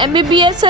MBBS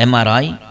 MRI,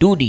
2D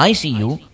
ICU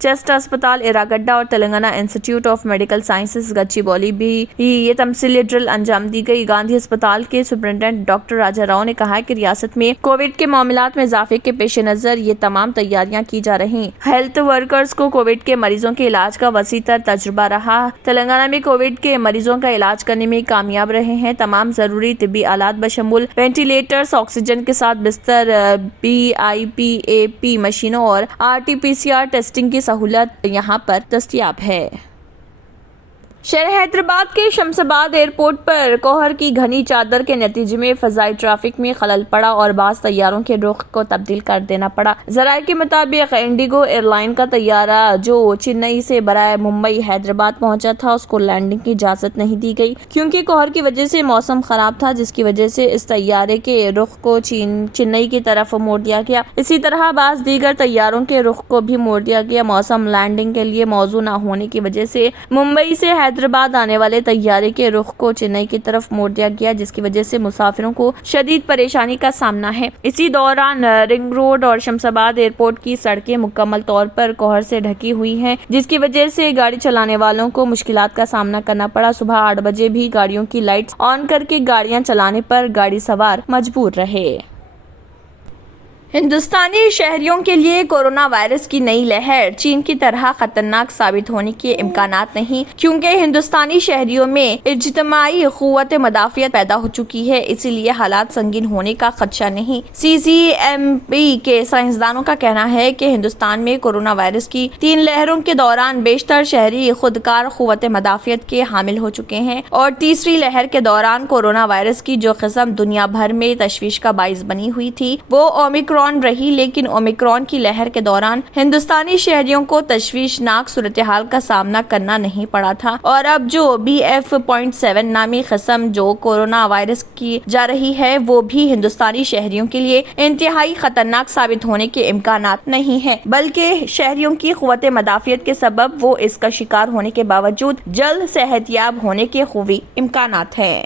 chest اسپتال اراگڈا اور Telangana institute of medical sciences Gachibowli بھی یہ تمثیلی ڈرل انجام دی گئی۔ گاندھی اسپتال کے سپرنٹینڈنٹ ڈاکٹر راجا راؤ نے کہا کہ ریاست میں کووڈ کے معاملات میں اضافے کے پیش نظر یہ تمام تیاریاں کی جا رہی۔ ہیلتھ ورکرز کو کووڈ کے مریضوں کے علاج کا وسیع تر تجربہ رہا۔ تلنگانہ میں کووڈ کے مریضوں کا علاج کرنے میں کامیاب رہے ہیں۔ تمام ضروری طبی آلات بشمول وینٹیلیٹرز، آکسیجن کے ساتھ بستر، BIP مشینوں اور RT-PCR ٹیسٹنگ کی سہولت یہاں پر دستیاب ہے۔ شہر حیدرآباد کے شمس آباد ایئرپورٹ پر کوہر کی گھنی چادر کے نتیجے میں فضائی ٹریفک میں خلل پڑا اور بعض طیاروں کے رخ کو تبدیل کر دینا پڑا۔ ذرائع کے مطابق انڈیگو ایئر لائن کا طیارہ جو چنئی سے برائے ممبئی حیدرآباد پہنچا تھا، اس کو لینڈنگ کی اجازت نہیں دی گئی کیونکہ کوہر کی وجہ سے موسم خراب تھا، جس کی وجہ سے اس طیارے کے رخ کو چنئی کی طرف موڑ دیا گیا۔ اسی طرح بعض دیگر طیاروں کے رخ کو بھی موڑ دیا گیا۔ موسم لینڈنگ کے لیے موزوں نہ ہونے کی وجہ سے ممبئی سے حیدرآباد آنے والے طیارے کے رخ کو چنئی کی طرف موڑ دیا گیا، جس کی وجہ سے مسافروں کو شدید پریشانی کا سامنا ہے۔ اسی دوران رنگ روڈ اور شمس آباد ایئرپورٹ کی سڑکیں مکمل طور پر کوہر سے ڈھکی ہوئی ہیں، جس کی وجہ سے گاڑی چلانے والوں کو مشکلات کا سامنا کرنا پڑا۔ صبح 8 بجے بھی گاڑیوں کی لائٹس آن کر کے گاڑیاں چلانے پر گاڑی سوار مجبور رہے۔ ہندوستانی شہریوں کے لیے کورونا وائرس کی نئی لہر چین کی طرح خطرناک ثابت ہونے کے امکانات نہیں، کیونکہ ہندوستانی شہریوں میں اجتماعی قوت مدافعت پیدا ہو چکی ہے، اسی لیے حالات سنگین ہونے کا خدشہ نہیں۔ CCMP کے سائنسدانوں کا کہنا ہے کہ ہندوستان میں کورونا وائرس کی 3 لہروں کے دوران بیشتر شہری خودکار قوت مدافعت کے حامل ہو چکے ہیں، اور تیسری لہر کے دوران کورونا وائرس کی جو قسم دنیا بھر میں تشویش کا باعث بنی ہوئی تھی وہ اومیکرون رہی، لیکن اومیکرون کی لہر کے دوران ہندوستانی شہریوں کو تشویشناک صورتحال کا سامنا کرنا نہیں پڑا تھا، اور اب جو BF.7 نامی قسم جو کورونا وائرس کی جا رہی ہے وہ بھی ہندوستانی شہریوں کے لیے انتہائی خطرناک ثابت ہونے کے امکانات نہیں ہیں، بلکہ شہریوں کی قوت مدافعت کے سبب وہ اس کا شکار ہونے کے باوجود جلد صحت یاب ہونے کے قوی امکانات ہیں۔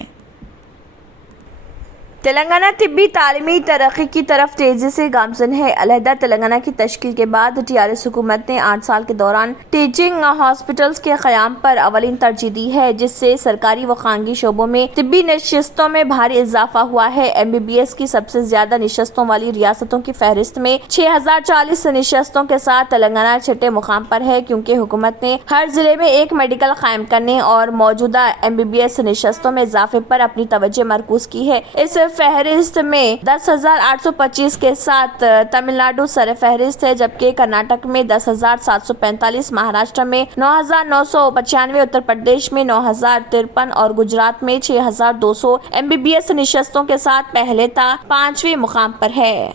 تلنگانہ طبی تعلیمی ترقی کی طرف تیزی سے گامزن ہے۔ علیحدہ تلنگانہ کی تشکیل کے بعد TRS حکومت نے 8 سال کے دوران ٹیچنگ ہاسپٹلز کے قیام پر اولین ترجیح دی ہے، جس سے سرکاری و خانگی شعبوں میں طبی نشستوں میں بھاری اضافہ ہوا ہے۔ MBBS کی سب سے زیادہ نشستوں والی ریاستوں کی فہرست میں 6040 نشستوں کے ساتھ تلنگانہ چھٹے مقام پر ہے، کیونکہ حکومت نے ہر ضلع میں ایک میڈیکل قائم کرنے اور موجودہ MBBS نشستوں میں اضافے پر اپنی توجہ مرکوز کی ہے۔ اس فہرست میں 10,825 کے ساتھ تمل ناڈو سر فہرست ہے، جبکہ کرناٹک میں 10,745، مہاراشٹر میں 9,995، اتر پردیش میں 9,053 اور گجرات میں 6,200 MBBS نشستوں کے ساتھ پہلے تا 5ویں مقام پر ہے۔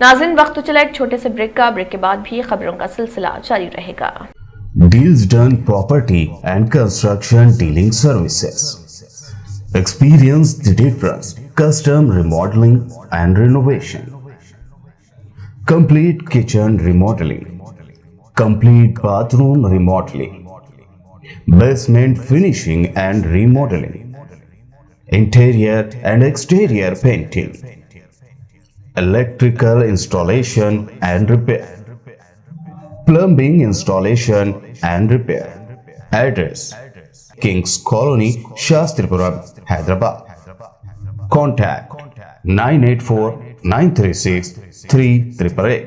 ناظرین، وقت تو چلا ایک چھوٹے سے بریک کا، بریک کے بعد بھی خبروں کا سلسلہ جاری رہے گا۔ Deals Done Property and Construction Dealing Services. Experience the difference. Custom remodeling and renovation. Complete kitchen remodeling. Complete bathroom remodeling. Basement finishing and remodeling. Interior and exterior painting. Electrical installation and repair. Plumbing installation and repair. Address: Kings Colony, Shastripuram, Hyderabad. Contact 984-936-3888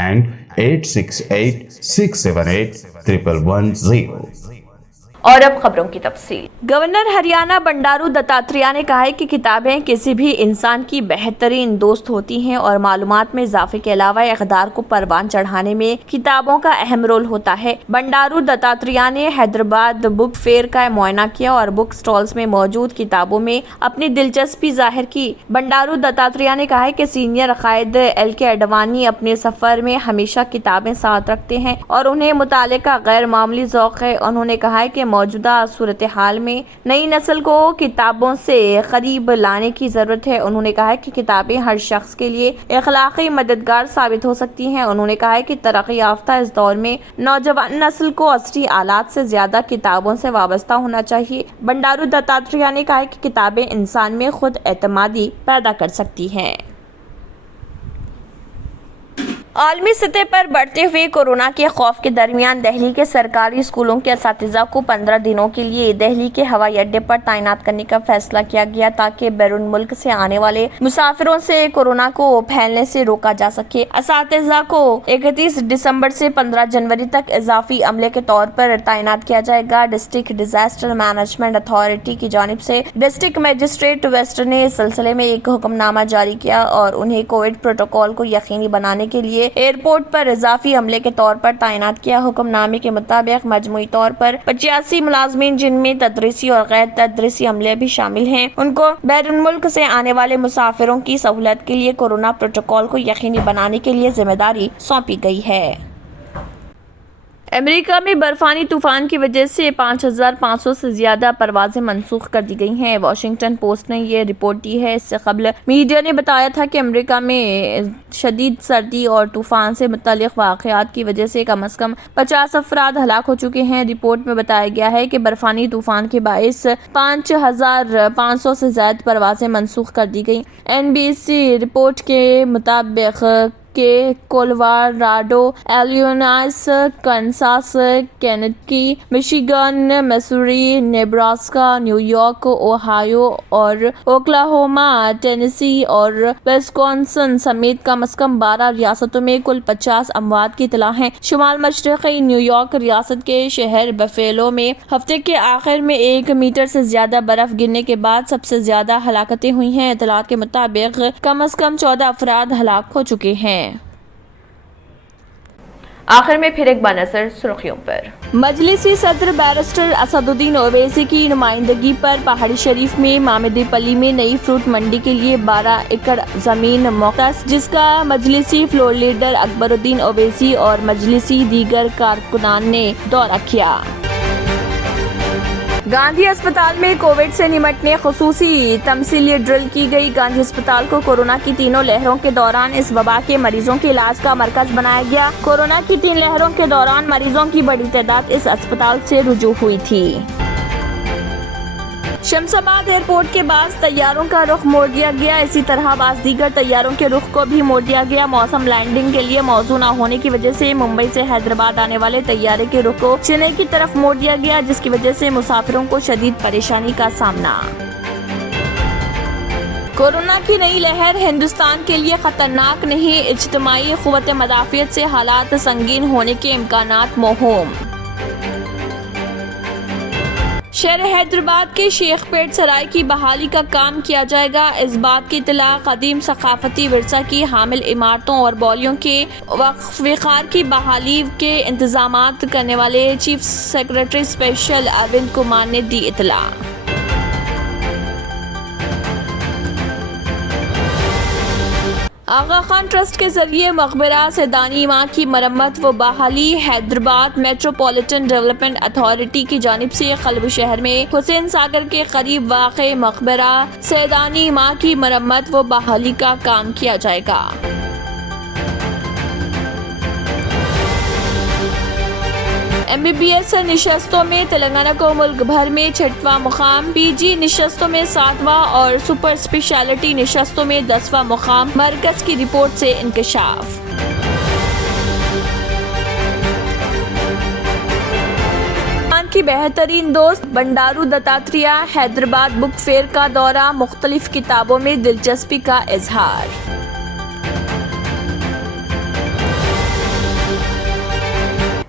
and 868-678-1110. اور اب خبروں کی تفصیل۔ Governor Haryana Bandaru Dattatreya نے کہا ہے کہ کتابیں کسی بھی انسان کی بہترین دوست ہوتی ہیں اور معلومات میں اضافے کے علاوہ اقدار کو پروان چڑھانے میں کتابوں کا اہم رول ہوتا ہے۔ بنڈارو دتاتریہ نے حیدرآباد بک فیئر کا معائنہ کیا اور بک سٹالز میں موجود کتابوں میں اپنی دلچسپی ظاہر کی۔ بنڈارو دتاتریہ نے کہا ہے کہ سینئر قائد LK اڈوانی اپنے سفر میں ہمیشہ کتابیں ساتھ رکھتے ہیں اور انہیں مطالعے کا غیر معمولی ذوق ہے۔ انہوں نے کہا ہے کہ موجودہ صورتحال میں نئی نسل کو کتابوں سے قریب لانے کی ضرورت ہے۔ انہوں نے کہا کہ کتابیں ہر شخص کے لیے اخلاقی مددگار ثابت ہو سکتی ہیں۔ انہوں نے کہا کہ ترقی یافتہ اس دور میں نوجوان نسل کو عصری آلات سے زیادہ کتابوں سے وابستہ ہونا چاہیے۔ بنڈارو دتاتریہ نے کہا کہ کتابیں انسان میں خود اعتمادی پیدا کر سکتی ہیں۔ عالمی سطح پر بڑھتے ہوئے کورونا کے خوف کے درمیان دہلی کے سرکاری اسکولوں کے اساتذہ کو 15 دنوں کے لیے دہلی کے ہوائی اڈے پر تعینات کرنے کا فیصلہ کیا گیا تاکہ بیرون ملک سے آنے والے مسافروں سے کورونا کو پھیلنے سے روکا جا سکے۔ اساتذہ کو 31 دسمبر سے 15 جنوری تک اضافی عملے کے طور پر تعینات کیا جائے گا۔ ڈسٹرکٹ ڈیزاسٹر مینجمنٹ اتھارٹی کی جانب سے ڈسٹرکٹ مجسٹریٹ ویسٹ نے اس سلسلے میں ایک حکم نامہ جاری کیا اور انہیں کووڈ پروٹوکول کو یقینی بنانے کے لیے ایئرپورٹ پر اضافی عملے کے طور پر تعینات کیا۔ حکم نامے کے مطابق مجموعی طور پر 85 ملازمین جن میں تدریسی اور غیر تدریسی عملے بھی شامل ہیں، ان کو بیرون ملک سے آنے والے مسافروں کی سہولت کے لیے کورونا پروٹوکول کو یقینی بنانے کے لیے ذمہ داری سونپی گئی ہے۔ امریکہ میں برفانی طوفان کی وجہ سے 5500 سے زیادہ پروازیں منسوخ کر دی گئی ہیں۔ واشنگٹن پوسٹ نے یہ رپورٹ دی ہے۔ اس سے قبل میڈیا نے بتایا تھا کہ امریکہ میں شدید سردی اور طوفان سے متعلق واقعات کی وجہ سے کم از کم 50 افراد ہلاک ہو چکے ہیں۔ رپورٹ میں بتایا گیا ہے کہ برفانی طوفان کے باعث 5500 سے زائد پروازیں منسوخ کر دی گئیں۔ NBC رپورٹ کے مطابق کہ Colorado, Illinois, Kansas, Kentucky, Michigan, Missouri, Nebraska, New York, Ohio اور اوکلاہوما، ٹینیسی اور وسکونسن سمیت کم از کم 12 ریاستوں میں کل 50 اموات کی اطلاع ہیں۔ شمال مشرقی نیو یارک ریاست کے شہر بفیلو میں ہفتے کے آخر میں 1 میٹر سے زیادہ برف گرنے کے بعد سب سے زیادہ ہلاکتیں ہوئی ہیں۔ اطلاعات کے مطابق کم از کم 14 افراد ہلاک ہو چکے ہیں۔ آخر میں پھر ایک بار نظر سرخیوں پر۔ مجلسی صدر بیرسٹر اسد الدین اویسی کی نمائندگی پر پہاڑی شریف میں مامدی پلی میں نئی فروٹ منڈی کے لیے 12 ایکڑ زمین مختص، جس کا مجلسی فلور لیڈر اکبر الدین اویسی اور مجلسی دیگر کارکنان نے دورہ کیا۔ گاندھی اسپتال میں کووڈ سے نمٹنے خصوصی تمثیلی ڈرل کی گئی۔ گاندھی اسپتال کو کورونا کی تینوں لہروں کے دوران اس وبا کے مریضوں کے علاج کا مرکز بنایا گیا۔ کورونا کی 3 لہروں کے دوران مریضوں کی بڑی تعداد اس اسپتال سے رجوع ہوئی تھی۔ شمس آباد ایئرپورٹ کے بعض طیاروں کا رخ موڑ دیا گیا، اسی طرح بعض دیگر طیاروں کے رخ کو بھی موڑ دیا گیا۔ موسم لینڈنگ کے لیے موزوں نہ ہونے کی وجہ سے ممبئی سے حیدرآباد آنے والے طیارے کے رخ کو چنئی کی طرف موڑ دیا گیا، جس کی وجہ سے مسافروں کو شدید پریشانی کا سامنا۔ کورونا کی نئی لہر ہندوستان کے لیے خطرناک نہیں، اجتماعی قوت مدافعت سے حالات سنگین ہونے کے امکانات موہوم۔ شہر حیدرآباد کے شیخ پیٹ سرائے کی بحالی کا کام کیا جائے گا۔ اس بات کی اطلاع قدیم ثقافتی ورثہ کی حامل عمارتوں اور بالیوں کے وقف وقار کی بحالی کے انتظامات کرنے والے chief secretary special Arvind Kumar نے دی اطلاع۔ آغا خان ٹرسٹ کے ذریعے مقبرہ سیدانی ماں کی مرمت و بحالی۔ حیدرآباد میٹروپولیٹن ڈیولپمنٹ اتھارٹی کی جانب سے قلب شہر میں حسین ساگر کے قریب واقع مقبرہ سیدانی ماں کی مرمت و بحالی کا کام کیا جائے گا۔ MBBS نشستوں میں تلنگانہ کو ملک بھر میں 6واں مقام، PG نشستوں میں 7واں اور سپر اسپیشلٹی نشستوں میں 10واں مقام، مرکز کی رپورٹ سے انکشاف۔ کی بہترین دوست بنڈارو دتاتریہ، حیدرآباد بک فیئر کا دورہ، مختلف کتابوں میں دلچسپی کا اظہار۔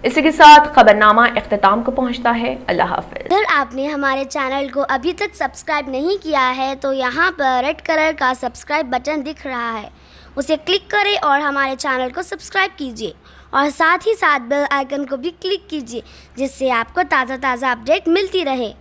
اسی کے ساتھ خبرنامہ اختتام کو پہنچتا ہے۔ اللہ حافظ۔ اگر آپ نے ہمارے چینل کو ابھی تک سبسکرائب نہیں کیا ہے تو یہاں پر ریڈ کلر کا سبسکرائب بٹن دکھ رہا ہے، اسے کلک کریں اور ہمارے چینل کو سبسکرائب کیجیے اور ساتھ ہی ساتھ بیل آئیکن کو بھی کلک کیجیے، جس سے آپ کو تازہ اپڈیٹ ملتی رہے۔